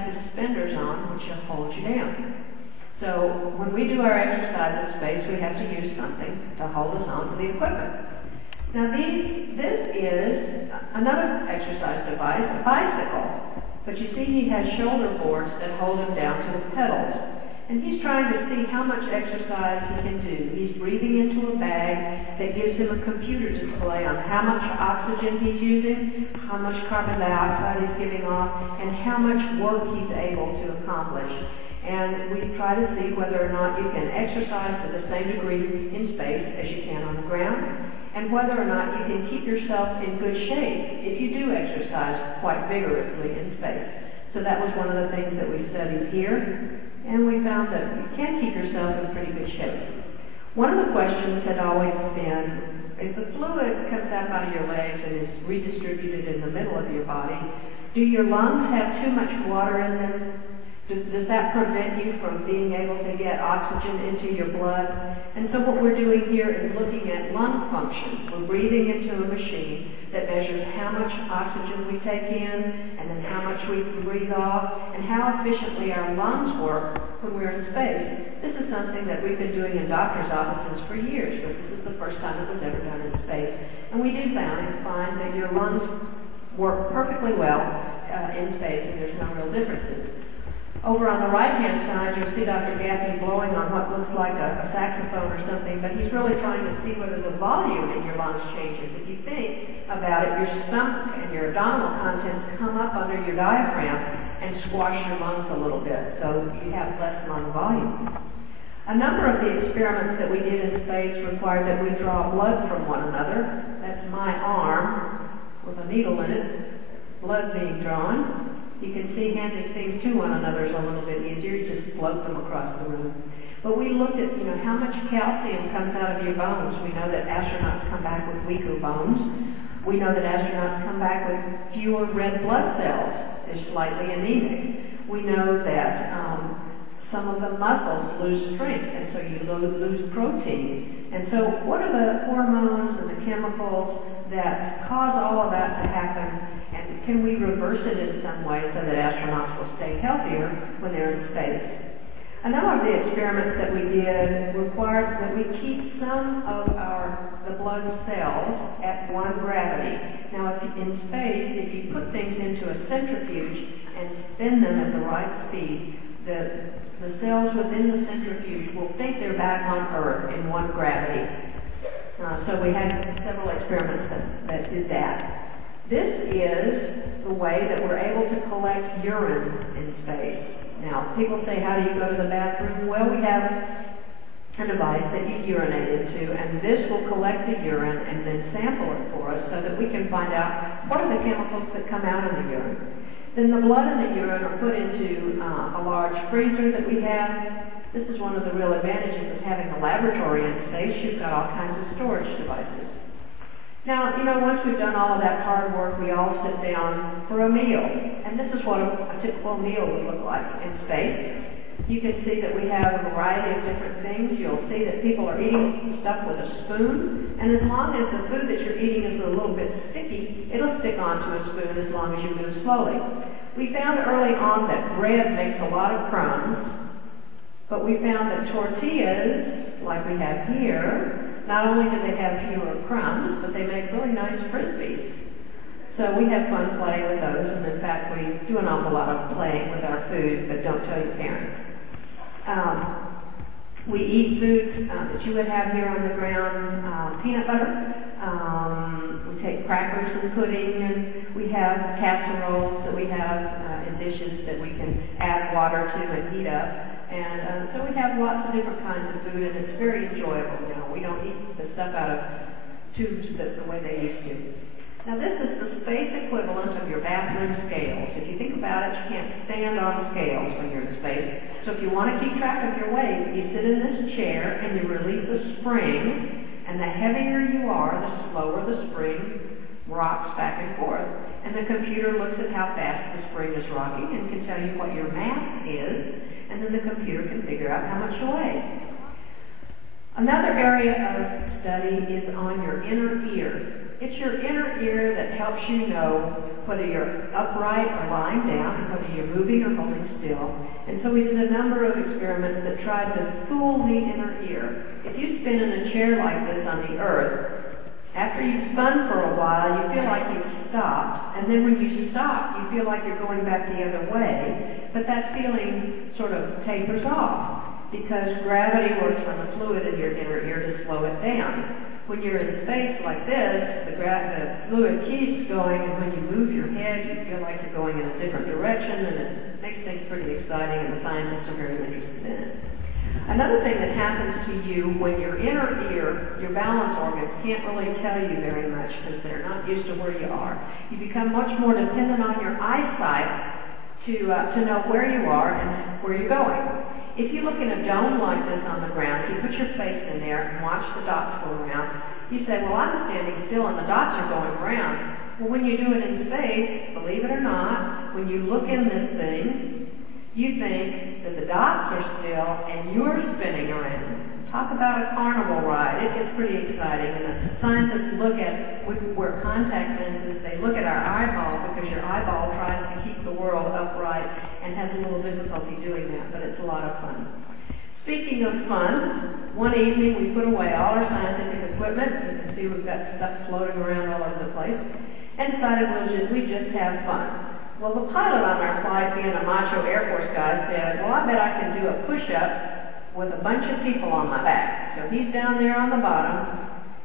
suspenders on, which will hold you down. So when we do our exercise in space, we have to use something to hold us onto the equipment. Now this is another exercise device, a bicycle, but you see he has shoulder boards that hold him down to the pedals. And he's trying to see how much exercise he can do. He's breathing into a bag that gives him a computer display on how much oxygen he's using, how much carbon dioxide he's giving off, and how much work he's able to accomplish. And we try to see whether or not you can exercise to the same degree in space as you can on the ground, and whether or not you can keep yourself in good shape if you do exercise quite vigorously in space. So that was one of the things that we studied here. And we found that you can keep yourself in pretty good shape. One of the questions had always been, if the fluid comes out of your legs and is redistributed in the middle of your body, do your lungs have too much water in them? Does that prevent you from being able to get oxygen into your blood? And so what we're doing here is looking at lung function. We're breathing into a machine that measures how much oxygen we take in, and then how much we can breathe off, and how efficiently our lungs work when we're in space. This is something that we've been doing in doctors' offices for years, but this is the first time it was ever done in space. And we did find that your lungs work perfectly well in space, and there's no real differences. Over on the right-hand side, you'll see Dr. Gaffney blowing on what looks like a saxophone or something, but he's really trying to see whether the volume in your lungs changes. If you think about it, your stomach and your abdominal contents come up under your diaphragm and squash your lungs a little bit, so you have less lung volume. A number of the experiments that we did in space required that we draw blood from one another. That's my arm with a needle in it, blood being drawn. You can see handing things to one another is a little bit easier. You just float them across the room. But we looked at, how much calcium comes out of your bones. We know that astronauts come back with weaker bones. We know that astronauts come back with fewer red blood cells. They're slightly anemic. We know that some of the muscles lose strength, and so you lose protein. And so what are the hormones and the chemicals that cause all of that to happen? And can we reverse it in some way so that astronauts will stay healthier when they're in space? A number of the experiments that we did required that we keep some of the blood cells at one gravity. Now, in space, if you put things into a centrifuge and spin them at the right speed, the cells within the centrifuge will think they're back on Earth in one gravity. So we had several experiments that did that. This is the way that we're able to collect urine in space. Now, people say, how do you go to the bathroom? Well, we have a device that you urinate into, and this will collect the urine and then sample it for us so that we can find out what are the chemicals that come out of the urine. Then the blood and the urine are put into a large freezer that we have. This is one of the real advantages of having a laboratory in space. You've got all kinds of storage devices. Now, once we've done all of that hard work, we all sit down for a meal. And this is what a typical meal would look like in space. You can see that we have a variety of different things. You'll see that people are eating stuff with a spoon. And as long as the food that you're eating is a little bit sticky, it'll stick onto a spoon as long as you move slowly. We found early on that bread makes a lot of crumbs, but we found that tortillas, like we have here, not only do they have fewer crumbs, but they make really nice frisbees. So we have fun playing with those, and in fact we do an awful lot of playing with our food, but don't tell your parents. We eat foods that you would have here on the ground, peanut butter. We take crackers and pudding, and we have casseroles that we have in dishes that we can add water to and heat up. And so we have lots of different kinds of food, and it's very enjoyable. We don't eat the stuff out of tubes the way they used to. Now this is the space equivalent of your bathroom scales. If you think about it, you can't stand on scales when you're in space. So if you want to keep track of your weight, you sit in this chair and you release a spring, and the heavier you are, the slower the spring rocks back and forth. And the computer looks at how fast the spring is rocking and can tell you what your mass is, and then the computer can figure out how much you weigh. Another area of study is on your inner ear. It's your inner ear that helps you know whether you're upright or lying down, and whether you're moving or holding still. And so we did a number of experiments that tried to fool the inner ear. If you spin in a chair like this on the earth, after you've spun for a while, you feel like you've stopped, and then when you stop, you feel like you're going back the other way, but that feeling sort of tapers off because gravity works on the fluid in your inner ear to slow it down. When you're in space like this, the fluid keeps going, and when you move your head, you feel like you're going in a different direction, and it makes things pretty exciting, and the scientists are very interested in it. Another thing that happens to you when your inner ear, your balance organs, can't really tell you very much because they're not used to where you are. You become much more dependent on your eyesight to know where you are and where you're going. If you look in a dome like this on the ground, if you put your face in there and watch the dots go around, you say, well, I'm standing still and the dots are going around. Well, when you do it in space, believe it or not, when you look in this thing, you think that the dots are still and you're spinning around. Talk about a carnival ride. It is pretty exciting. And the scientists look at, we wear contact lenses, they look at our eyeball because your eyeball tries to keep the world upright and has a little difficulty doing that, but it's a lot of fun. Speaking of fun, one evening we put away all our scientific equipment. You can see we've got stuff floating around all over the place, and decided we'd just have fun. Well, the pilot on our flight, being a macho Air Force guy, said, well, I bet I can do a push-up with a bunch of people on my back. So he's down there on the bottom,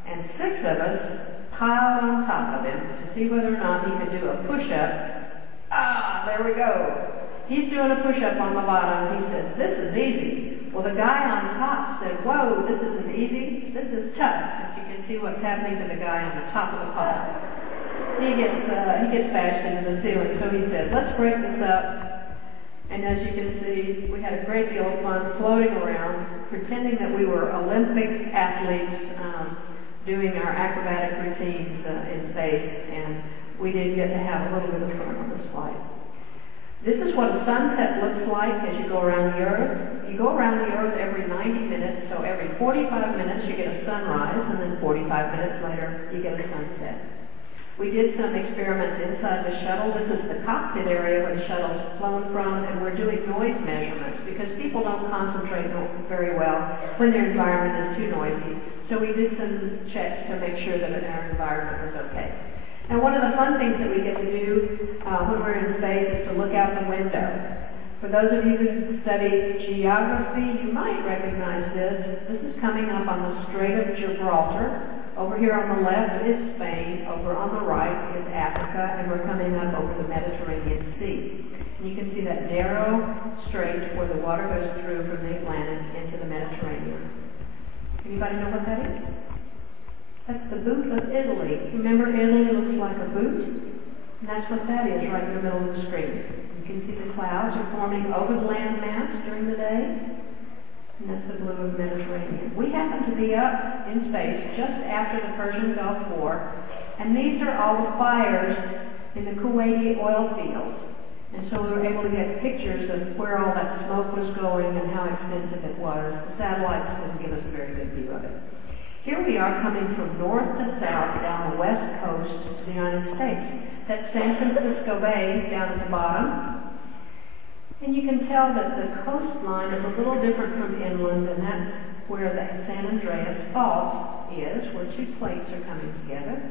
and 6 of us piled on top of him to see whether or not he could do a push-up. Ah, there we go. He's doing a push-up on the bottom. He says, this is easy. Well, the guy on top said, whoa, this isn't easy. This is tough. As you can see what's happening to the guy on the top of the pile. He gets bashed into the ceiling. So he said, let's break this up. And as you can see, we had a great deal of fun floating around, pretending that we were Olympic athletes doing our acrobatic routines in space. And we did get to have a little bit of fun on this flight. This is what a sunset looks like as you go around the Earth. You go around the Earth every 90 minutes, so every 45 minutes you get a sunrise, and then 45 minutes later you get a sunset. We did some experiments inside the shuttle. This is the cockpit area where the shuttle's flown from, and we're doing noise measurements because people don't concentrate very well when their environment is too noisy. So we did some checks to make sure that our environment was okay. And one of the fun things that we get to do when we're in space is to look out the window. For those of you who study geography, you might recognize this. This is coming up on the Strait of Gibraltar. Over here on the left is Spain. Over on the right is Africa. And we're coming up over the Mediterranean Sea. And you can see that narrow strait where the water goes through from the Atlantic into the Mediterranean. Anybody know what that is? That's the boot of Italy. Remember, Italy looks like a boot? And that's what that is right in the middle of the screen. You can see the clouds are forming over the land mass during the day. And that's the blue of the Mediterranean. We happen to be up in space just after the Persian Gulf War. And these are all the fires in the Kuwaiti oil fields. And so we were able to get pictures of where all that smoke was going and how extensive it was. The satellites didn't give us a very good view of it. Here we are coming from north to south down the west coast of the United States. That's San Francisco Bay down at the bottom. And you can tell that the coastline is a little different from inland, and that's where the San Andreas Fault is, where 2 plates are coming together.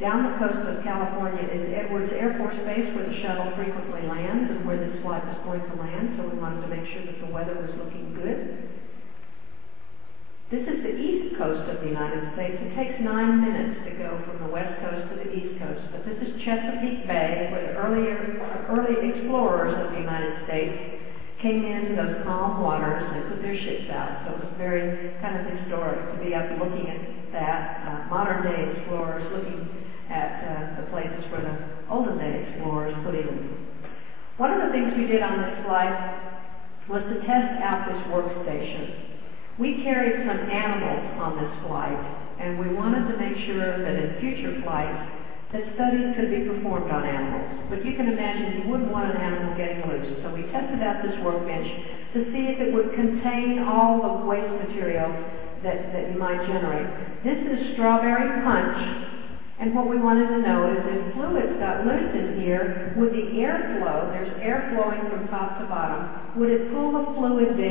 Down the coast of California is Edwards Air Force Base, where the shuttle frequently lands and where this flight was going to land, so we wanted to make sure that the weather was looking good. This is the east coast of the United States. It takes 9 minutes to go from the west coast to the east coast. But this is Chesapeake Bay, where the early explorers of the United States came into those calm waters and put their ships out. So it was very kind of historic to be up looking at that. Modern day explorers looking at the places where the olden day explorers put in. One of the things we did on this flight was to test out this workstation. We carried some animals on this flight, and we wanted to make sure that in future flights that studies could be performed on animals. But you can imagine you wouldn't want an animal getting loose. So we tested out this workbench to see if it would contain all the waste materials that you might generate. This is strawberry punch And what we wanted to know is if fluids got loose in here, would the air flow, there's air flowing from top to bottom, would it pull the fluid down?